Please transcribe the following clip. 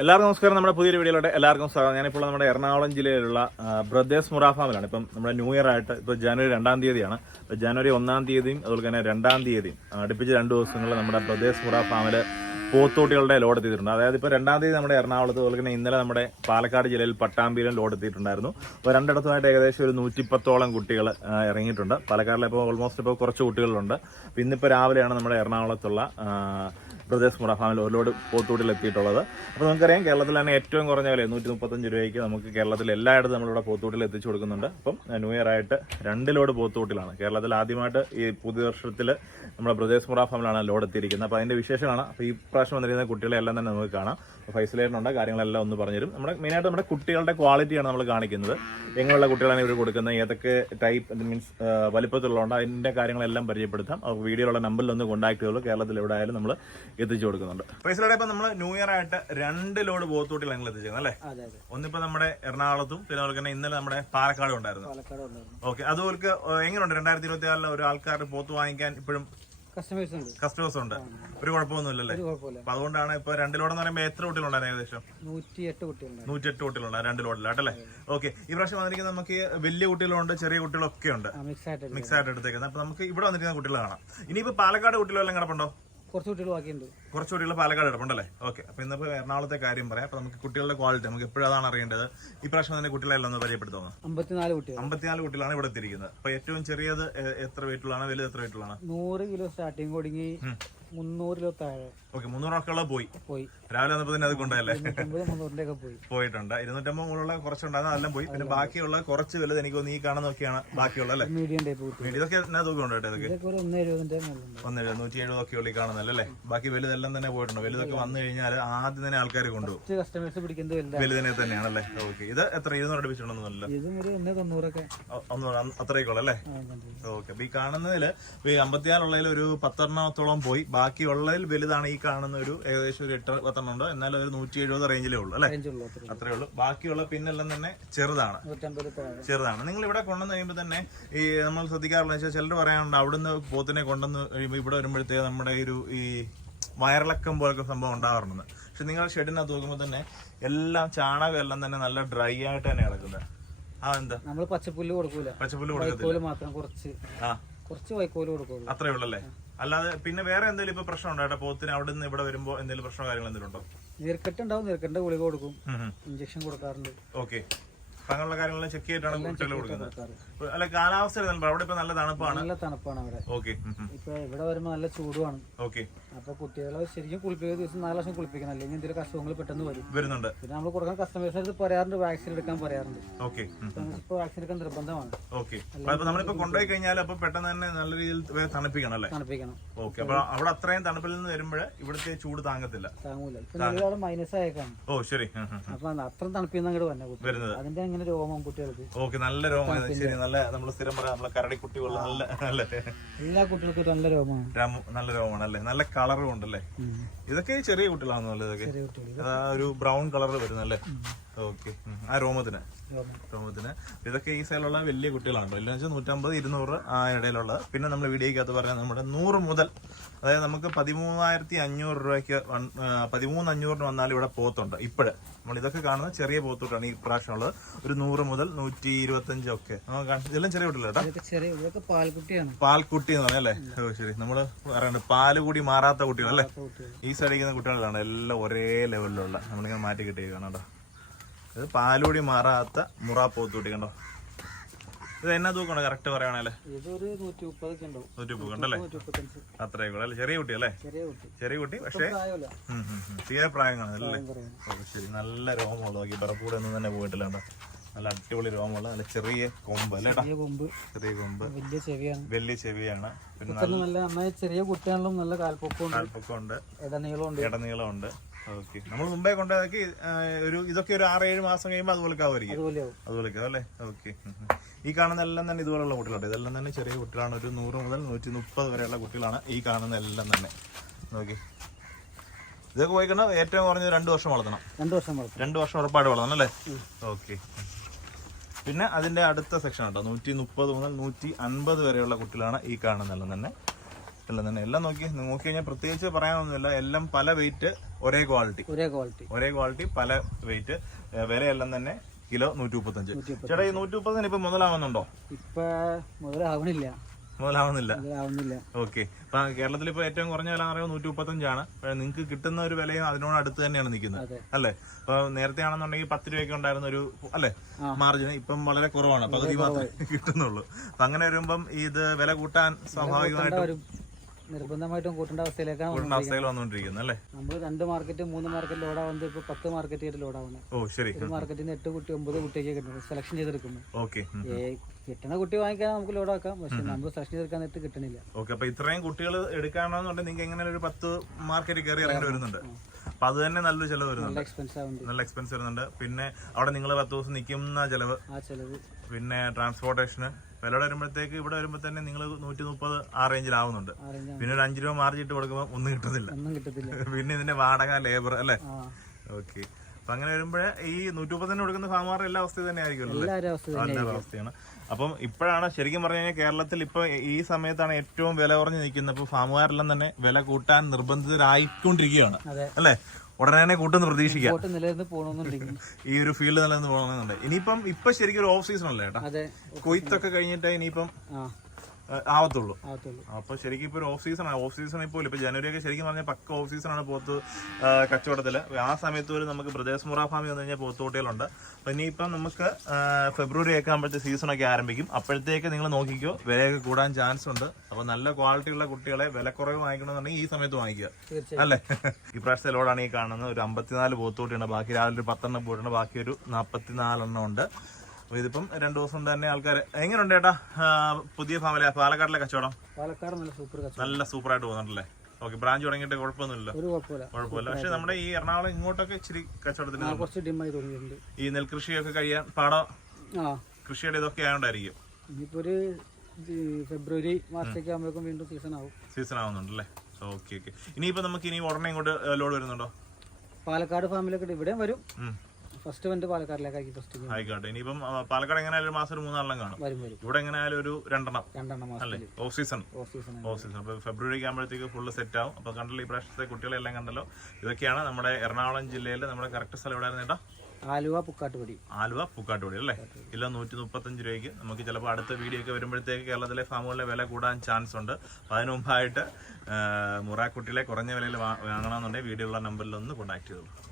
എല്ലാവർക്കും നമസ്കാരം. നമ്മുടെ പുതിയൊരു വീഡിയോയിലോട്ട് എല്ലാവർക്കും സ്വാഗതം. ഞാനിപ്പോൾ നമ്മുടെ എറണാകുളം ജില്ലയിലുള്ള ബ്രദേഴ്സ് മുറ ഫാമിലാണ്. ഇപ്പം നമ്മുടെ ന്യൂ ഇയർ ആയിട്ട് ഇപ്പോൾ ജനുവരി രണ്ടാം തീയതിയാണ്. ഇപ്പോൾ ജനുവരി ഒന്നാം തീയതിയും അതുപോലെ തന്നെ രണ്ടാം തീയതിയും അടുപ്പിച്ച് രണ്ട് ദിവസങ്ങളിൽ നമ്മുടെ ബ്രദേഴ്സ് മുറ ഫാമിൽ പോത്തോട്ടികളുടെ ലോഡ് എത്തിയിട്ടുണ്ട്. അതായത് ഇപ്പോൾ രണ്ടാം തീയതി നമ്മുടെ എറണാകുളത്ത് അതുപോലെ തന്നെ ഇന്നലെ നമ്മുടെ പാലക്കാട് ജില്ലയിൽ പട്ടാമ്പിയിലും ലോഡ് എത്തിയിട്ടുണ്ടായിരുന്നു. അപ്പോൾ രണ്ടിടത്തുമായിട്ട് ഏകദേശം ഒരു നൂറ്റിപ്പത്തോളം കുട്ടികൾ ഇറങ്ങിയിട്ടുണ്ട്. പാലക്കാടിലെ ഇപ്പോൾ ഓൾമോസ്റ്റ് ഇപ്പോൾ കുറച്ച് കുട്ടികളുണ്ട്. ഇന്നിപ്പോൾ രാവിലെയാണ് നമ്മുടെ എറണാകുളത്തുള്ള ബ്രദേഴ്സ് മുറ ഫാമിൽ ഒരുപാട് പോത്തൂട്ടിൽ എത്തിയിട്ടുള്ളത് അപ്പോൾ നമുക്കറിയാം കേരളത്തിൽ തന്നെ ഏറ്റവും കുറഞ്ഞ വില നൂറ്റി മുപ്പത്തഞ്ച് രൂപയ്ക്ക് നമുക്ക് കേരളത്തിൽ എല്ലായിടത്തും നമ്മളിവിടെ പോത്തൂട്ടിൽ എത്തിച്ചു കൊടുക്കുന്നുണ്ട്. അപ്പം ന്യൂ ഇയർ ആയിട്ട് രണ്ട് ലോഡ് പോത്തൂട്ടിലാണ്. കേരളത്തിൽ ആദ്യമായിട്ട് ഈ പുതിയ വർഷത്തിൽ നമ്മുടെ ബ്രദേഴ്സ് മുറ ഫാമിലാണ് ലോഡ് എത്തിയിരിക്കുന്നത്. അപ്പോൾ അതിന്റെ വിശേഷമാണ് അപ്പോൾ ഈ പ്രാവശ്യം വന്നിരിക്കുന്ന കുട്ടികളെല്ലാം തന്നെ നമുക്ക് കാണാം. ഫൈസലേറിനുണ്ട് കാര്യങ്ങളെല്ലാം ഒന്ന് പറഞ്ഞുതരും. നമ്മുടെ മെയിനായിട്ട് നമ്മുടെ കുട്ടികളുടെ ക്വാളിറ്റിയാണ് നമ്മൾ കാണിക്കുന്നത്. എങ്ങനെയുള്ള കുട്ടികളാണ് ഇവർ കൊടുക്കുന്നത് ഏതൊക്കെ ടൈപ്പ് മീൻസ് വലിപ്പത്തിലുള്ളതുകൊണ്ട് അതിന്റെ കാര്യങ്ങളെല്ലാം പരിചയപ്പെടുത്താം. വീഡിയോയിലുള്ള നമ്പറിൽ ഒന്ന് കോൺടാക്ട് ചെയ്യുള്ളൂ കേരളത്തിൽ എവിടെ ആയാലും നമ്മൾ എത്തിച്ചു കൊടുക്കുന്നുണ്ട്. ഫൈസലോടെ ഇപ്പൊ നമ്മൾ ന്യൂ ഇയർ ആയിട്ട് രണ്ട് ലോഡ് ബോത്തോട്ടിൽ ഞങ്ങൾ എത്തിച്ചേക്കുന്നത് അല്ലേ? ഒന്നിപ്പോ നമ്മുടെ എറണാകുളത്തും പിന്നെ അതുപോലെ തന്നെ ഇന്നലെ നമ്മുടെ പാലക്കാടും ഉണ്ടായിരുന്നു. പാലക്കാട് ഉണ്ടായിരുന്നു. ഓക്കെ അതുപോലെ എങ്ങനെയുണ്ട്? രണ്ടായിരത്തി ഇരുപത്തി ആറിലെ ഒരു ആൾക്കാർ പോത്ത് വാങ്ങിക്കാൻ ഇപ്പോഴും കസ്റ്റമേഴ്സ് ഉണ്ട്. കസ്റ്റമേഴ്സ് ഉണ്ട്. ഒരു കുഴപ്പമൊന്നുമില്ലല്ലേ? അപ്പൊ അതുകൊണ്ടാണ് ഇപ്പൊ രണ്ട് ലോഡെന്ന് പറയുമ്പോൾ എത്ര കുട്ടികളുണ്ടായിരുന്നു ഏകദേശം? നൂറ്റി എട്ട് കുട്ടികളുണ്ട് രണ്ട് ലോഡിലാട്ടല്ലേ ഓക്കെ ഈ പ്രാവശ്യം വന്നിരിക്കുന്ന നമുക്ക് വലിയ കുട്ടികളുണ്ട് ചെറിയ കുട്ടികളൊക്കെ ഉണ്ട്. മിക്സ് ആയിട്ട് മിക്സ് ആയിട്ട് എടുത്തേക്കുന്നത്. അപ്പൊ നമുക്ക് ഇവിടെ വന്നിരിക്കുന്ന കുട്ടികൾ കാണാം. ഇനിയിപ്പോ പാലക്കാട് കുട്ടികളെല്ലാം കിടപ്പുണ്ടോ? കുറച്ച് കുട്ടികൾ ബാക്കിയുണ്ട്. കുറച്ച് കുട്ടികൾ പാലക്കാട് കിടപ്പുണ്ടല്ലേ ഓക്കെ അപ്പൊ ഇന്ന് എറണാകുളത്തെ കാര്യം പറയാം. അപ്പൊ നമുക്ക് കുട്ടികളുടെ ക്വാളിറ്റി നമുക്ക് എപ്പോഴും അതാണ് അറിയേണ്ടത്. ഈ പ്രാവശ്യം തന്നെ കുട്ടികളെല്ലാം ഒന്ന് പരിചയപ്പെടുത്തുന്നു അമ്പത്തിനാല് കുട്ടികൾ അമ്പത്തിനാല് കുട്ടികളാണ് ഇവിടെ എത്തിയിരിക്കുന്നത്. അപ്പൊ ഏറ്റവും ചെറിയത് എത്ര വെയിറ്റുള്ളതാണ് വലുത് എത്ര വെയിറ്റുള്ളതാണ് നൂറ് കിലോ സ്റ്റാർട്ടിങ് കൊടുങ്ങി മുന്നൂറ് കിലോ താഴെ. ഓക്കെ മുന്നൂറ് മക്കളെ പോയി. പോയി. രാവിലെ വന്നപ്പോ തന്നെ അത് കൊണ്ടല്ലേ ഇരുന്നൂറ്റമ്പത് മുന്നൂറിന്റെ ഒക്കെ പോയി. പോയിട്ടുണ്ട്? ഇരുന്നൂറ്റമ്പത് മുകളിലുള്ള കുറച്ചുണ്ടായിരുന്നു അതെല്ലാം പോയി. പിന്നെ ബാക്കിയുള്ള കുറച്ച് വലുത് എനിക്ക് തോന്നുന്നു ഈ കാണുന്നൊക്കെയാണ് ബാക്കിയുള്ള അല്ലേ? മീഡിയം ടൈപ്പ് കുട്ടി ഇതൊക്കെ എന്നാ തൂക്കം ഉണ്ട് കേട്ടോ ഇതൊക്കെ? ഇതൊക്കെ ഒരു ഒന്ന് എഴുപതിന്റെ മുകളിലുണ്ട്. ഒന്ന് എഴുപത് നൂറ്റി എഴുപതൊക്കെ ഉള്ളി കാണുന്നല്ലേ അല്ലേ? ബാക്കി വലുതെല്ലാം തന്നെ പോയിട്ടുണ്ട്? വലുതൊക്കെ വന്നു കഴിഞ്ഞാൽ ആദ്യം തന്നെ ആൾക്കാർ കൊണ്ടുപോകും. കുറച്ച് കസ്റ്റമേഴ്സ് പിടിക്കുന്നത് വലുതാണ്. വലുതിനെ തന്നെയാണല്ലേ? ഓക്കെ ഇത് എത്ര? ഇരുന്നൂറ് അടുപ്പിച്ചിട്ടുണ്ടെന്നല്ല ഇതും ഒരു ഒന്ന് തൊണ്ണൂറൊക്കെ. ഒന്ന് അത്രയൊക്കെ ഉള്ളല്ലേ. ഓക്കെ അപ്പൊ ഈ കാണുന്നതിൽ ഈ അമ്പത്തിയാറുള്ളതിൽ ഒരു പത്തെണ്ണത്തോളം പോയി. ബാക്കിയുള്ളതിൽ വലുതാണ് ഈ കാണുന്ന ഒരു ഏകദേശം ഒരു എട്ട് പത്തെണ്ണം ഉണ്ടോ? എന്നാലും ഒരു നൂറ്റി എഴുപത് റേഞ്ചിലേ ഉള്ളൂ അല്ലെ? അത്ര ഉള്ളൂ. ബാക്കിയുള്ള പിന്നെല്ലാം തന്നെ ചെറുതാണ്. ചെറുതാണ്. നിങ്ങൾ ഇവിടെ കൊണ്ടുവന്ന് കഴിയുമ്പോൾ തന്നെ ഈ നമ്മൾ ശ്രദ്ധിക്കാറുള്ള വെച്ചാൽ ചിലർ പറയാനുണ്ട് അവിടുന്ന് പോത്തിനെ കൊണ്ടുവന്ന് കഴിയുമ്പോൾ ഇവിടെ വരുമ്പോഴത്തേക്ക് നമ്മുടെ ഒരു ഈ വയറിളക്കം പോലൊക്കെ സംഭവം ഉണ്ടാകാറുണ്ട് പക്ഷെ നിങ്ങൾ ഷെഡിനകത്ത് നോക്കുമ്പോൾ തന്നെ എല്ലാം ചാണകം എല്ലാം തന്നെ നല്ല ഡ്രൈ ആയിട്ട് തന്നെ കിടക്കുന്നത് ആ എന്താ? നമ്മൾ പച്ചപ്പുല്ല് കൊടുക്കൂല. പച്ചപ്പുല്ല് കൊടുക്കത്തില്ല. മാത്രം കുറച്ച്. ആ. കുറച്ച് വൈക്കോൽ കൊടുക്കുള്ളൂ. അത്രേ ഉള്ളല്ലേ? അല്ലാതെ പിന്നെ വേറെ എന്തെങ്കിലും ഇപ്പൊ പ്രശ്നം ഉണ്ടോ ഏട്ടാ പോത്തിന് അവിടെ നിന്ന് ഇവിടെ വരുമ്പോ എന്തെങ്കിലും പ്രശ്നമോ കാര്യങ്ങൾ എന്തെങ്കിലും ഉണ്ടോ? നീർക്കെട്ടുണ്ടാവും നീർക്കെട്ടിന്റെ ഗുളിക കൊടുക്കും. ഇഞ്ചക്ഷൻ കൊടുക്കാറുണ്ട്. ഓക്കെ അങ്ങനെയുള്ള കാര്യങ്ങളെല്ലാം ചെക്ക് ചെയ്തിട്ടാണ് കുട്ടികൾ കൊടുക്കുന്നത്. അല്ലെ കാലാവസ്ഥ അവിടെ ഇപ്പൊ നല്ല തണുപ്പാണ്. നല്ല തണുപ്പാണ് അവിടെ. ഓക്കെ ഇപ്പൊ ഇവിടെ വരുമ്പോ നല്ല ചൂടുമാണ്. ഓക്കെ അപ്പൊ കുട്ടികളെ ശരിക്കും കുളിപ്പിക്കുന്ന ദിവസം നാല് ലക്ഷം കുളിപ്പിക്കണം. അല്ലെങ്കിൽ എന്തെങ്കിലും അസുഖങ്ങൾ പെട്ടെന്ന് വരും. വരുന്നുണ്ട്. പിന്നെ നമ്മൾ കൊടുക്കാൻ കസ്റ്റമേഴ്സിന് അടുത്ത് പറയാറുണ്ട് വാക്സിൻ എടുക്കാൻ പറയാറുണ്ട്. ഓക്കെ ഇപ്പൊ വാക്സിൻ എടുക്കാൻ നിർബന്ധമാണ്. ഓക്കെ നമ്മളിപ്പോ കൊണ്ടുപോയി കഴിഞ്ഞാൽ അപ്പൊ പെട്ടെന്ന് തന്നെ നല്ല രീതിയിൽ തണുപ്പിക്കണം അല്ലേ? തണുപ്പിക്കണം. ഓക്കെ അപ്പൊ അവിടെ അത്രയും തണുപ്പിൽ നിന്ന് വരുമ്പോൾ ഇവിടുത്തെ ചൂട് താങ്ങത്തില്ല. താങ്ങൂല. മൈനസ് ആയേക്കാണ്. ഓ ശരി. അപ്പൊ അത്ര തണുപ്പിൽ നിന്ന് അങ്ങോട്ട് വന്നെ വരുന്നത്. അതിന്റെ അങ്ങനെ രോമം കുട്ടികൾക്ക്. ഓക്കെ നല്ല രോഗം ശരി നല്ല നമ്മൾ സ്ഥിരം പറയാം നമ്മളെ കരടിക്കുട്ടി പോലെ നല്ല നല്ല എല്ലാ കുട്ടികൾക്കും നല്ല രോമമാണ്. നല്ല രോഗമാണ് അല്ലേ നല്ല കളറും ഉണ്ടല്ലേ. ഇതൊക്കെ ചെറിയ കുട്ടികളാണെന്നല്ലേ ഇതൊക്കെ? ഒരു ബ്രൗൺ കളർ വരുന്നല്ലേ? ഓക്കെ. ആ രോമത്തിന്. രോമം. രോമത്തിന്. ഇതൊക്കെ ഈ സൈഡിലുള്ള വലിയ കുട്ടികളാണ് ഇല്ലെന്ന് വെച്ചാൽ നൂറ്റമ്പത് ഇരുന്നൂറ് ആ ഇടയിലുള്ള പിന്നെ നമ്മൾ വീഡിയോക്കകത്ത് പറയാം നമ്മുടെ നൂറ് മുതൽ അതായത് നമുക്ക് പതിമൂവായിരത്തി അഞ്ഞൂറ് രൂപയ്ക്ക് പതിമൂന്ന് അഞ്ഞൂറിന് വന്നാൽ ഇവിടെ പോത്തുണ്ട് ഇപ്പോഴ്. നമ്മൾ ഇതൊക്കെ കാണുന്ന ചെറിയ പോത്തോട്ടാണ് ഈ പ്രാവശ്യം ഉള്ളത്. ഒരു നൂറ് മുതൽ നൂറ്റി ഇരുപത്തഞ്ച് ഒക്കെ. ഇതെല്ലാം ചെറിയ കുട്ടികളാണ് കേട്ടോ? ഇതൊക്കെ ചെറിയ ഇതൊക്കെ പാൽക്കുട്ടിയാണ്. പാൽക്കുട്ടി എന്ന് പറഞ്ഞല്ലേ ഓ ശരി. നമ്മൾ പറയുന്നത് പാൽ കൂടി മാറാത്ത കുട്ടികളല്ലേ? ഈ സൈഡിൽ കുട്ടികളാണ് എല്ലാം ഒരേ ലെവലിലുള്ള നമ്മളിങ്ങനെ മാറ്റി കിട്ടിയേക്കാണ് കേട്ടോ. ഇത് പാലൂടി മാറാത്ത മുറ പോത്തുകൂട്ടി കണ്ടോ? ഇത് എന്നാ തൂക്കണോ കറക്റ്റ് പറയുകയാണല്ലേ നൂറ്റി മുപ്പത് കണ്ടല്ലേ? അത്രയും കൂടെ അത്രയൊക്കെ ഉള്ളൂ അല്ലേ? ചെറിയ കുട്ടിയല്ലേ ചെറിയ കുട്ടി. ചെറിയ കുട്ടി പക്ഷേ. തീരെ പ്രായം കാണുന്നല്ലേ ശരി. നല്ല രോമമുള്ള നോക്കി പറപ്പൂടെ ഒന്നും തന്നെ പോയിട്ടില്ല കേട്ടോ. നല്ല അടിപൊളി രോമമുള്ള നല്ല ചെറിയ കൊമ്പ് അല്ലേ ചെറിയ കൊമ്പ്. ചെറിയ വലിയ ചെവിയാണ്. വലിയ ചെവിയാണ്. പിന്നെ നല്ല ചെറിയ കുട്ടികളിലും നല്ല കാൽപ്പൊക്കമുണ്ട്. കാൽപ്പൊക്കം ഉണ്ട് ഇടനീളമുണ്ട് ഇടനീളമുണ്ട് ഓക്കെ നമ്മൾ മുമ്പേ കൊണ്ടുപോയി ഒരു ഇതൊക്കെ ഒരു ആറ് ഏഴ് മാസം കഴിയുമ്പോൾ അതുപോലെ ആവുമായിരിക്കും. അതുപോലെ അല്ലേ? ഓക്കെ. ഈ കാണുന്ന എല്ലാം തന്നെ ഇതുപോലുള്ള കുട്ടികളാണ് ഇതെല്ലാം തന്നെ ചെറിയ കുട്ടികളാണ്. ഒരു നൂറ് മുതൽ നൂറ്റി മുപ്പത് വരെയുള്ള കുട്ടികളാണ് ഈ കാണുന്ന എല്ലാം തന്നെ. ഓക്കെ. ഇതൊക്കെ പോയിക്കണം ഏറ്റവും കുറഞ്ഞ രണ്ട് വർഷം വളർത്തണം. രണ്ടു വർഷം വളർത്തണം. രണ്ട് വർഷം ഉറപ്പായിട്ട് വളർത്തണം അല്ലേ? ഓക്കെ. പിന്നെ അതിന്റെ അടുത്ത സെക്ഷൻ ഉണ്ടോ? നൂറ്റി മുപ്പത് മുതൽ നൂറ്റി അൻപത് വരെയുള്ള കുട്ടികളാണ് ഈ കാണുന്ന എല്ലാം തന്നെ. എല്ലാം തന്നെ. എല്ലാം നോക്കി നോക്കി കഴിഞ്ഞാൽ പ്രത്യേകിച്ച് പറയാനൊന്നുമില്ല. എല്ലാം പല വെയിറ്റ് ഒരേ ക്വാളിറ്റി ഒരേ ക്വാളിറ്റി ഒരേ ക്വാളിറ്റി പല വെയിറ്റ് വിലയെല്ലാം തന്നെ കിലോ നൂറ്റി മുപ്പത്തഞ്ച് ചേട്ടാ ഈ നൂറ്റി മുപ്പത്തഞ്ചിന് ഇപ്പൊ മുതലാവുന്നുണ്ടോ? ഇപ്പൊ മുതലാവണില്ല മുതലാവുന്നില്ല. ഓക്കെ. അപ്പൊ കേരളത്തിൽ ഇപ്പൊ ഏറ്റവും കുറഞ്ഞ വില പറയുമ്പോൾ നൂറ്റി മുപ്പത്തഞ്ചാണ് നിങ്ങൾക്ക് കിട്ടുന്ന ഒരു വിലയും അതിനോട് അടുത്ത് തന്നെയാണ് നിൽക്കുന്നത്. അല്ലേ? അപ്പൊ നേരത്തെ ആണെന്നുണ്ടെങ്കിൽ പത്ത് രൂപയ്ക്ക് ഉണ്ടായിരുന്ന ഒരു അല്ലെ? മാർജിന് മാർജിൻ ഇപ്പം വളരെ കുറവാണ്. പകുതി മാത്രമേ കിട്ടുന്നുള്ളൂ. അപ്പൊ അങ്ങനെ വരുമ്പം ഇത് വില കൂട്ടാൻ സ്വാഭാവികമായിട്ടും നിർബന്ധമായിട്ടും കൂട്ടേണ്ട അവസ്ഥയിലേക്കാണ് അവസ്ഥയിൽ വന്നുകൊണ്ടിരിക്കുന്നത് അല്ലേ? നമ്മൾ രണ്ട് മാർക്കറ്റ് മൂന്ന് മാർക്കറ്റ് ലോഡാവുന്നത് ഇപ്പൊ പത്ത് മാർക്കറ്റ് ആയിട്ട് ലോഡാവുന്നത് ഓ ശരി. ഒരു മാർക്കറ്റിൽ നിന്ന് എട്ട് കുട്ടി ഒമ്പത് കുട്ടിയൊക്കെ കിട്ടുന്നത് സെലക്ഷൻ ചെയ്തെടുക്കുന്നു ഓക്കെ. കിട്ടണ കുട്ടി വാങ്ങിക്കാൻ നമുക്ക് ലോഡാക്കാം. പക്ഷെ നമ്മൾ സെലക്ഷൻ ചെയ്തെടുക്കാൻ നേരത്ത് കിട്ടണില്ല. ഓക്കെ അപ്പൊ ഇത്രയും കുട്ടികൾ എടുക്കാണെന്നുണ്ടെങ്കിൽ നിങ്ങൾ എങ്ങനെ ഒരു പത്ത് മാർക്കറ്റ് കയറി ഇറങ്ങി വരുന്നുണ്ട്? അപ്പൊ അത് തന്നെ നല്ലൊരു ചെലവ് വരുന്നുണ്ട്. നല്ല എക്സ്പെൻസ് വരുന്നുണ്ട്. പിന്നെ അവിടെ നിങ്ങൾ പത്ത് ദിവസം നിൽക്കുന്ന ചെലവ്. പിന്നെ ട്രാൻസ്പോർട്ടേഷന് വിലയുടെ വരുമ്പോഴത്തേക്ക് ഇവിടെ വരുമ്പോൾ തന്നെ നിങ്ങൾ നൂറ്റി മുപ്പത് ആ റേഞ്ചിൽ ആവുന്നുണ്ട്. പിന്നെ ഒരു അഞ്ച് രൂപ മാർജിട്ട് കൊടുക്കുമ്പോൾ ഒന്നും കിട്ടത്തില്ല. പിന്നെ ഇതിന്റെ വാടക ലേബർ അല്ലേ? ഓക്കെ അപ്പൊ അങ്ങനെ വരുമ്പോഴേ ഈ നൂറ്റി മുപ്പത്തിന് കൊടുക്കുന്ന ഫാമാർ എല്ലാ അവസ്ഥയും തന്നെ ആയിരിക്കുമല്ലോ അവസ്ഥയാണ്. അപ്പം ഇപ്പോഴാണ് ശരിക്കും പറഞ്ഞു കഴിഞ്ഞാൽ കേരളത്തിൽ ഇപ്പൊ ഈ സമയത്താണ് ഏറ്റവും വില കുറഞ്ഞ് നിൽക്കുന്നത്. അപ്പൊ ഫാമുകാരെല്ലാം തന്നെ വില കൂട്ടാൻ നിർബന്ധിതരായിക്കൊണ്ടിരിക്കുകയാണ്. അല്ലേ? ഉടനെ തന്നെ കൂട്ടുന്ന പ്രതീക്ഷിക്കാം ഈ ഒരു ഫീൽഡ് നിലനിന്ന് പോകണമെന്നുണ്ട്. ഇനിയിപ്പം ഇപ്പൊ ശരിക്കും ഒരു ഓഫ് സീസൺ അല്ലേ ചേട്ടാ കൊയ്ത്തൊക്കെ കഴിഞ്ഞിട്ട് ഇനിയിപ്പം ആവത്തുള്ളൂ. അപ്പൊ ശരിക്കും ഇപ്പൊ ഒരു ഓഫ് സീസൺ ആണ് ഓഫ് സീസൺ ഇപ്പോൾ ഇപ്പൊ ജനുവരി ഒക്കെ ശരിക്കും പറഞ്ഞാൽ പക്ക ഓഫ് സീസൺ ആണ് പോത്ത് കച്ചവടത്തിൽ. ആ സമയത്ത് ഒരു നമുക്ക് പ്രദേശ മുറാഫാമി ഫാമിൽ വന്നു കഴിഞ്ഞാൽ പോത്ത് കുട്ടികളുണ്ട് അപ്പൊ ഇനിയിപ്പം നമുക്ക് ഫെബ്രുവരി ഒക്കെ ആകുമ്പോഴത്തെ സീസൺ ഒക്കെ ആരംഭിക്കും. അപ്പോഴത്തേക്ക് നിങ്ങൾ നോക്കിക്കോ വിലയൊക്കെ കൂടാൻ ചാൻസ് ഉണ്ട്. അപ്പൊ നല്ല ക്വാളിറ്റി ഉള്ള കുട്ടികളെ വിലക്കുറവ് വാങ്ങിക്കണമെന്നുണ്ടെങ്കിൽ ഈ സമയത്ത് വാങ്ങിക്കുക. അല്ലേ? ഇപ്രാവശ്യത്തെ ലോഡാണ് ഈ കാണുന്നത്. ഒരു അമ്പത്തിനാല് പോത്തുകൂട്ടിയുണ്ട് ബാക്കി രാവിലെ ഒരു പത്തെണ്ണം പോയിട്ടുണ്ട്. ബാക്കി ഒരു നാൽപ്പത്തിനാലെണ്ണം ഉണ്ട്. അപ്പൊ ഇതിപ്പം രണ്ടു ദിവസം തന്നെ ആൾക്കാർ എങ്ങനെയുണ്ട് ചേട്ടാ പുതിയ ഫാമിലി പാലക്കാട്ടിലെ കച്ചവടം? പാലക്കാട് നല്ല സൂപ്പർ ആയിട്ട് നല്ല സൂപ്പറായിട്ട് പോകുന്നുണ്ടല്ലേ ഓക്കെ ബ്രാഞ്ച് തുടങ്ങിയിട്ട് കുഴപ്പമൊന്നുമില്ല കുഴപ്പമില്ല. പക്ഷെ നമ്മുടെ ഈ എറണാകുളം ഇങ്ങോട്ടൊക്കെ ഇച്ചിരി കച്ചവടത്തിന് കുറച്ച് ഡിമായി തുടങ്ങിയിട്ടുണ്ട്. ഈ നെൽകൃഷിയൊക്കെ കഴിയാൻ പാടം? കൃഷിയുടെ ഇതൊക്കെ ആയതുകൊണ്ടായിരിക്കും ഇനിയിപ്പോ ഒരു ഫെബ്രുവരി മാസത്തേക്ക് ആകുമ്പോഴേക്കും വീണ്ടും സീസൺ ആവും. സീസൺ ആവുന്നുണ്ടല്ലേ? ഓക്കെ ഓക്കെ ഇനിയിപ്പോ നമുക്ക് ഇനി ഉടനെ ഇങ്ങോട്ട് ലോഡ് വരുന്നുണ്ടോ? പാലക്കാട് ഫാമിലൊക്കെ ഇവിടെയും വരും. ഫസ്റ്റ് വണ്ടി പാലക്കാടിലേക്കാക്കി ഫസ്റ്റ് ആയിക്കോട്ടെ. ഇനിയിപ്പം ആ, പാലക്കാട് എങ്ങനെയായാലും ഒരു മാസം ഒരു മൂന്നാലെണ്ണം കാണും. വരും വരും. ഇവിടെ എങ്ങനെയായാലും ഒരു രണ്ടെണ്ണം. രണ്ടെണ്ണം അല്ലേ? മാസത്തിൽ. Off season off season off season അപ്പോൾ ഫെബ്രുവരിക്ക് ആകുമ്പോഴത്തേക്ക് ഫുള്ള് സെറ്റ് ആവും. അപ്പോൾ കണ്ടല്ലോ ഈ പ്രാവശ്യത്തെ കുട്ടികളെല്ലാം കണ്ടല്ലോ. ഇതൊക്കെയാണ് നമ്മുടെ എറണാകുളം ജില്ലയിൽ നമ്മുടെ കറക്റ്റ് സ്ഥലം എവിടെ ആയിരുന്നു ചേട്ടാ? ആലുവ പുക്കാട്ടുപടി. ആലുവ പൂക്കാട്ടുപടി അല്ലേ? കിലോ നൂറ്റി മുപ്പത്തഞ്ച് രൂപയ്ക്ക് നമുക്ക് ചിലപ്പോൾ അടുത്ത വീഡിയോ ഒക്കെ വരുമ്പോഴത്തേക്ക് കേരളത്തിലെ ഫാമുകളിലെ വില കൂടാൻ ചാൻസ് ഉണ്ട്. അപ്പോൾ അതിന് മുമ്പായിട്ട് മുറാക്കുട്ടിയിലെ കുറഞ്ഞ വിലയിൽ വാ- വാങ്ങണമെന്നുണ്ടെങ്കിൽ വീഡിയോ ഉള്ള നമ്പറിൽ ഒന്ന് കോൺടാക്ട് ചെയ്തോളൂ.